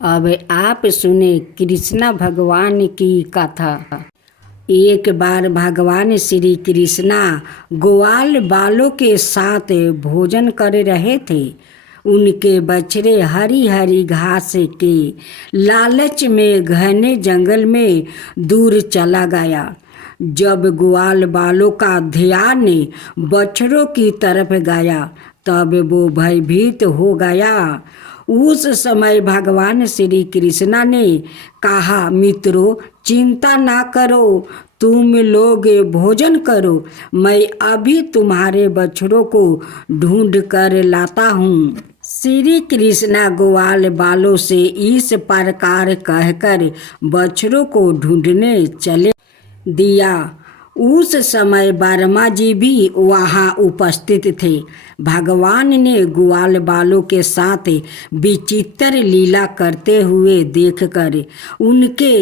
अब आप सुने कृष्णा भगवान की कथा। एक बार भगवान श्री कृष्णा ग्वाल बालों के साथ भोजन कर रहे थे। उनके बछड़े हरी हरी घास के लालच में घने जंगल में दूर चला गया। जब ग्वाल बालों का ध्यान बछड़ों की तरफ गया तब वो भयभीत हो गया। उस समय भगवान श्री कृष्णा ने कहा, मित्रों चिंता ना करो, तुम लोग भोजन करो, मैं अभी तुम्हारे बछड़ों को ढूंढ कर लाता हूँ। श्री कृष्णा ग्वाल बालों से इस प्रकार कहकर बछड़ों को ढूंढने चले दिया। उस समय ब्रह्मा जी भी वहाँ उपस्थित थे। भगवान ने ग्वाल बालों के साथ विचित्र लीला करते हुए देखकर उनके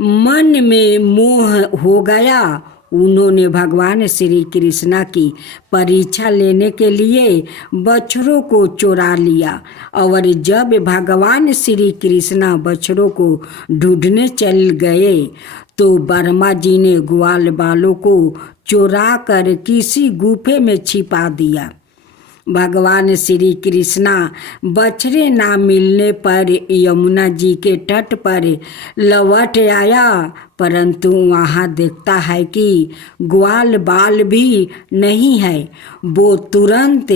मन में मोह हो गया। उन्होंने भगवान श्री कृष्णा की परीक्षा लेने के लिए बछड़ों को चुरा लिया और जब भगवान श्री कृष्णा बछड़ों को ढूंढने चल गए तो ब्रह्मा जी ने ग्वाल बालों को चुरा कर किसी गुफे में छिपा दिया। भगवान श्री कृष्णा बछड़े ना मिलने पर यमुना जी के तट पर लौट आया, परंतु वहाँ देखता है कि ग्वाल बाल भी नहीं है। वो तुरंत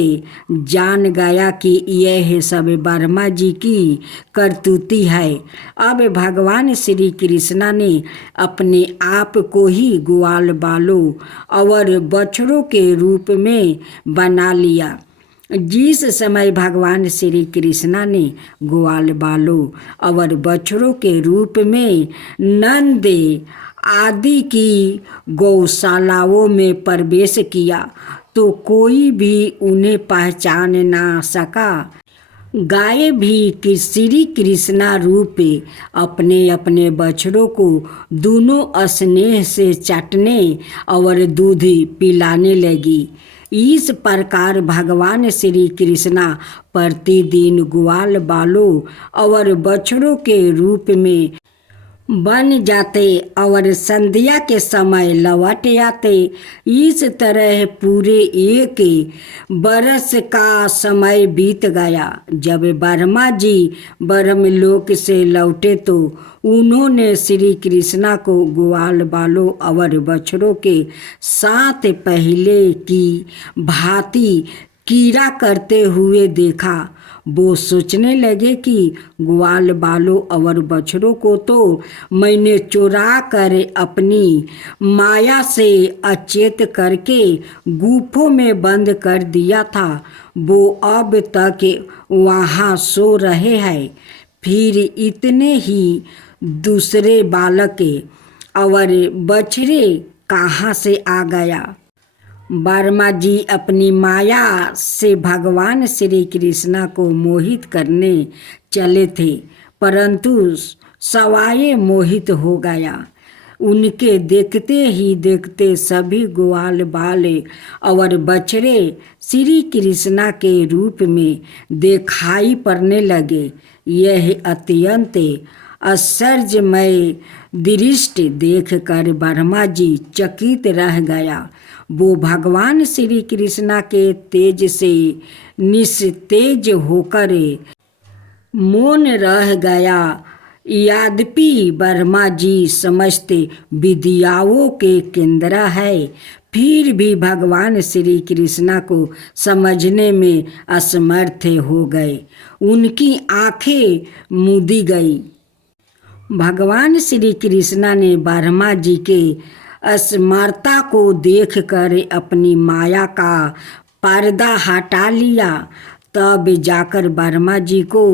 जान गया कि यह सब ब्रह्मा जी की करतूती है। अब भगवान श्री कृष्णा ने अपने आप को ही ग्वाल बालों और बछड़ों के रूप में बना लिया। जिस समय भगवान श्री कृष्णा ने ग्वाल बालों और बछड़ों के रूप में नंद आदि की गौशालाओं में प्रवेश किया तो कोई भी उन्हें पहचान ना सका। गाय भी श्री कृष्णा रूप अपने अपने बछड़ों को दोनों स्नेह से चाटने और दूध पिलाने लगी। इस प्रकार भगवान श्री कृष्णा प्रतिदिन ग्वाल बालों और बछड़ों के रूप में बन जाते और संध्या के समय लौट आते। इस तरह पूरे एक बरस का समय बीत गया। जब ब्रह्मा जी ब्रह्मलोक से लौटे तो उन्होंने श्री कृष्णा को ग्वाल बालों और बछड़ों के साथ पहले की भांति कीड़ा करते हुए देखा। वो सोचने लगे कि ग्वाल बालों और बछड़ों को तो मैंने चुरा कर अपनी माया से अचेत करके गुफों में बंद कर दिया था। वो अब तक वहाँ सो रहे हैं। फिर इतने ही दूसरे बालक और बछड़े कहाँ से आ गया। ब्रह्मा जी अपनी माया से भगवान श्री कृष्णा को मोहित करने चले थे, परंतु सवाए मोहित हो गया। उनके देखते ही देखते सभी ग्वाल बाल और बछड़े श्री कृष्णा के रूप में दिखाई पड़ने लगे। यह अत्यंत आश्चर्यमय दृश्य देखकर ब्रह्मा जी चकित रह गया। वो भगवान श्री कृष्णा के तेज से निस्तेज होकर मौन रह गया। यद्यपि ब्रह्मा जी समस्त विद्याओं के केंद्र है, फिर भी भगवान श्री कृष्णा को समझने में असमर्थ हो गए। उनकी आंखें मूंदी गई। भगवान श्री कृष्णा ने ब्रह्मा जी के असमर्थता को देखकर अपनी माया का पर्दा हटा लिया। तब जाकर ब्रह्मा जी को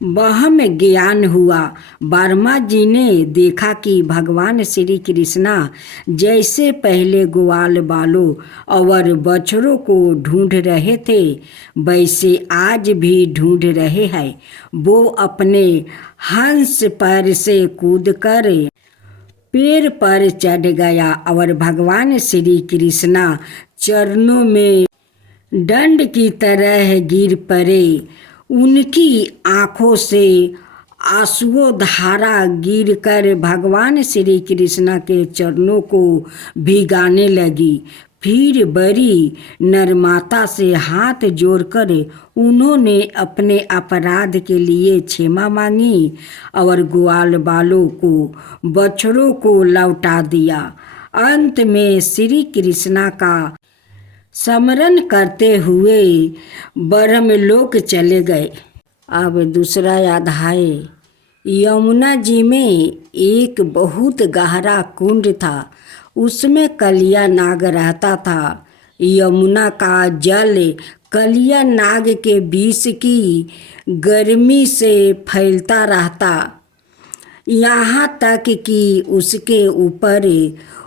ब्रह्म ज्ञान हुआ। ब्रह्मा जी ने देखा कि भगवान श्री कृष्णा जैसे पहले ग्वाल बालों और बछड़ों को ढूंढ रहे थे वैसे आज भी ढूंढ रहे हैं। वो अपने हंस पर से कूदकर पेड़ पर चढ़ गया और भगवान श्री कृष्णा चरणों में दंड की तरह गिर पड़े। उनकी आँखों से आंसुओं धारा गिरकर भगवान श्री कृष्ण के चरणों को भिगाने लगी। फिर बड़ी नरमाता से हाथ जोड़कर उन्होंने अपने अपराध के लिए क्षमा मांगी और ग्वाल बालों को बछड़ों को लौटा दिया। अंत में श्री कृष्णा का स्मरण करते हुए ब्रह्मलोक चले गए। अब दूसरा अध्याय। यमुना जी में एक बहुत गहरा कुंड था। उसमें कलिया नाग रहता था। यमुना का जल कलिया नाग के विष की गर्मी से फैलता रहता, यहाँ तक कि उसके ऊपर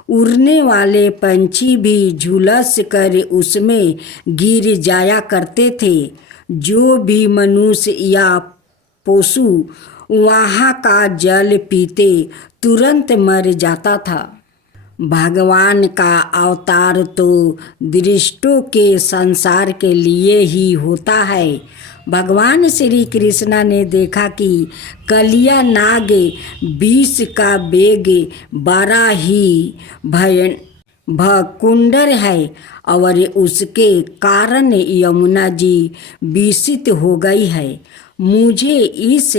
उड़ने वाले पंछी भी झुलस कर उसमें गिर जाया करते थे। जो भी मनुष्य या पशु वहाँ का जल पीते तुरंत मर जाता था। भगवान का अवतार तो दृष्टों के संसार के लिए ही होता है। भगवान श्री कृष्ण ने देखा कि कलिया नाग विष का वेग बड़ा ही भयंकर है और उसके कारण यमुना जी विषित हो गई है। मुझे इस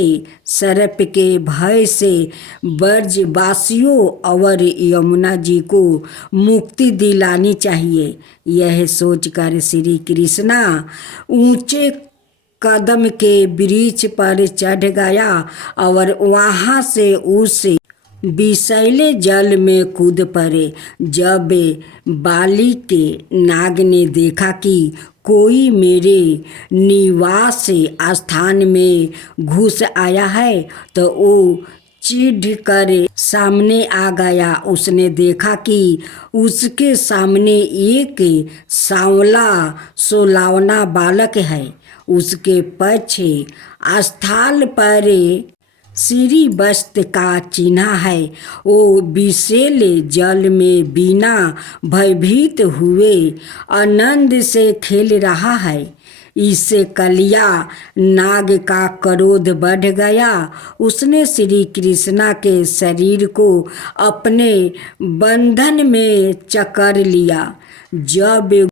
सर्प के भय से ब्रजवासियों और यमुना जी को मुक्ति दिलानी चाहिए। यह सोचकर श्री कृष्णा ऊंचे कदम के वृक्ष पर चढ़ गया और वहाँ से उस विषैले जल में कूद पड़े। जब बालिक नाग ने देखा कि कोई मेरे निवास स्थान में घुस आया है तो वो चिढ़ कर सामने आ गया। उसने देखा कि उसके सामने एक सांवला सोलावना बालक है। उसके पीछे स्थाल पर श्री वस्त्र का चिन्ह है। वो विषैले जल में बिना भयभीत हुए आनंद से खेल रहा है। इससे कलिया नाग का क्रोध बढ़ गया। उसने श्री कृष्णा के शरीर को अपने बंधन में जकड़ लिया। जब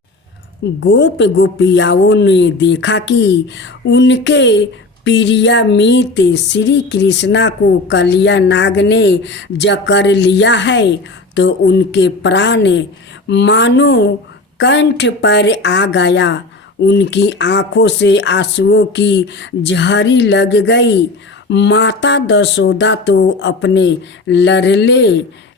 गोप गोपियाओं ने देखा कि उनके प्रियमित श्री कृष्णा को कलिया नाग ने जकड़ लिया है तो उनके प्राण मानो कंठ पर आ गया। उनकी आंखों से आंसुओं की झड़ी लग गई। माता यशोदा तो अपने लड़ले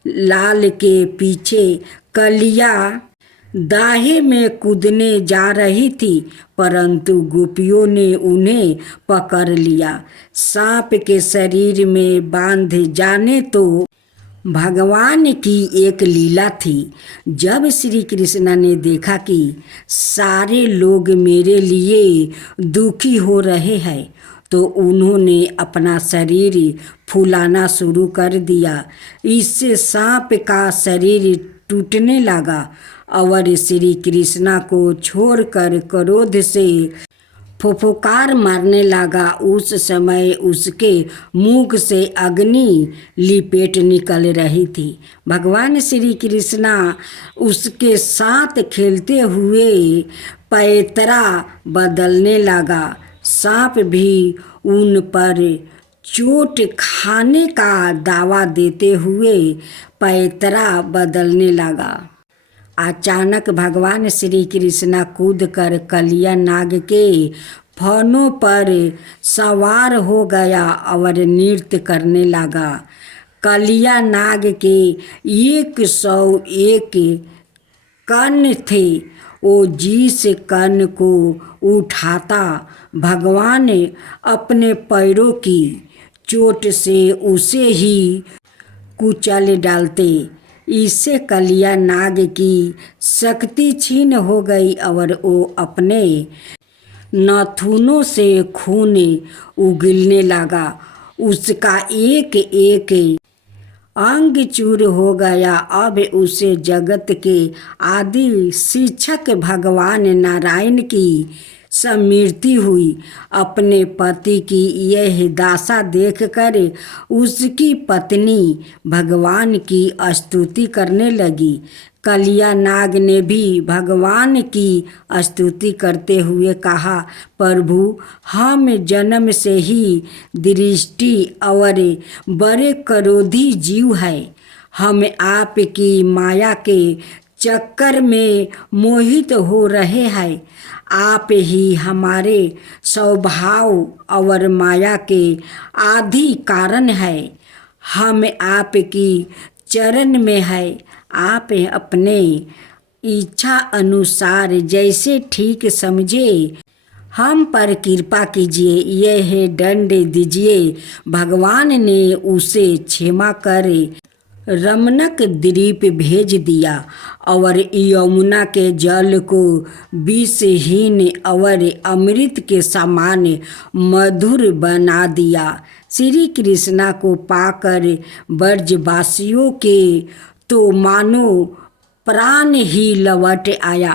लाल के पीछे कलिया दाहे में कूदने जा रही थी, परंतु गोपियों ने उन्हें पकड़ लिया। सांप के शरीर में बांध जाने तो भगवान की एक लीला थी। जब श्री कृष्ण ने देखा कि सारे लोग मेरे लिए दुखी हो रहे हैं तो उन्होंने अपना शरीर फुलाना शुरू कर दिया। इससे सांप का शरीर टूटने लगा और श्री कृष्णा को छोड़कर क्रोध से फुफकार मारने लगा। उस समय उसके मुख से अग्नि लिपेट निकल रही थी। भगवान श्री कृष्णा उसके साथ खेलते हुए पैतरा बदलने लगा। सांप भी उन पर चोट खाने का दावा देते हुए पैतरा बदलने लगा। अचानक भगवान श्री कृष्ण कूद कर कलिया नाग के फनों पर सवार हो गया और नृत्य करने लगा। कलिया नाग के 101 कर्ण थे। वो जिस कर्ण को उठाता भगवान अपने पैरों की चोट से उसे ही कुचल डालते। इससे कलिया नाग की शक्ति छीन हो गई और वो अपने नाखूनों से खून उगलने लगा। उसका एक एक अंग चूर हो गया। अब उसे जगत के आदि शिक्षक भगवान नारायण की समृद्धि हुई। अपने पति की यह दशा देखकर उसकी पत्नी भगवान की स्तुति करने लगी। कलिया नाग ने भी भगवान की स्तुति करते हुए कहा, प्रभु, हम जन्म से ही दृष्टि और बड़े क्रोधी जीव है। हम आपकी माया के चक्कर में मोहित हो रहे हैं। आप ही हमारे स्वभाव और माया के आदि कारण है। हम आपकी चरण में है। आप अपने इच्छा अनुसार जैसे ठीक समझे हम पर कृपा कीजिए, यह दंड दीजिए। भगवान ने उसे क्षमा कर रमणक द्वीप भेज दिया और यमुना के जल को विषहीन और अमृत के समान मधुर बना दिया। श्री कृष्णा को पाकर ब्रजवासियों के तो मानो प्राण ही लौट आया।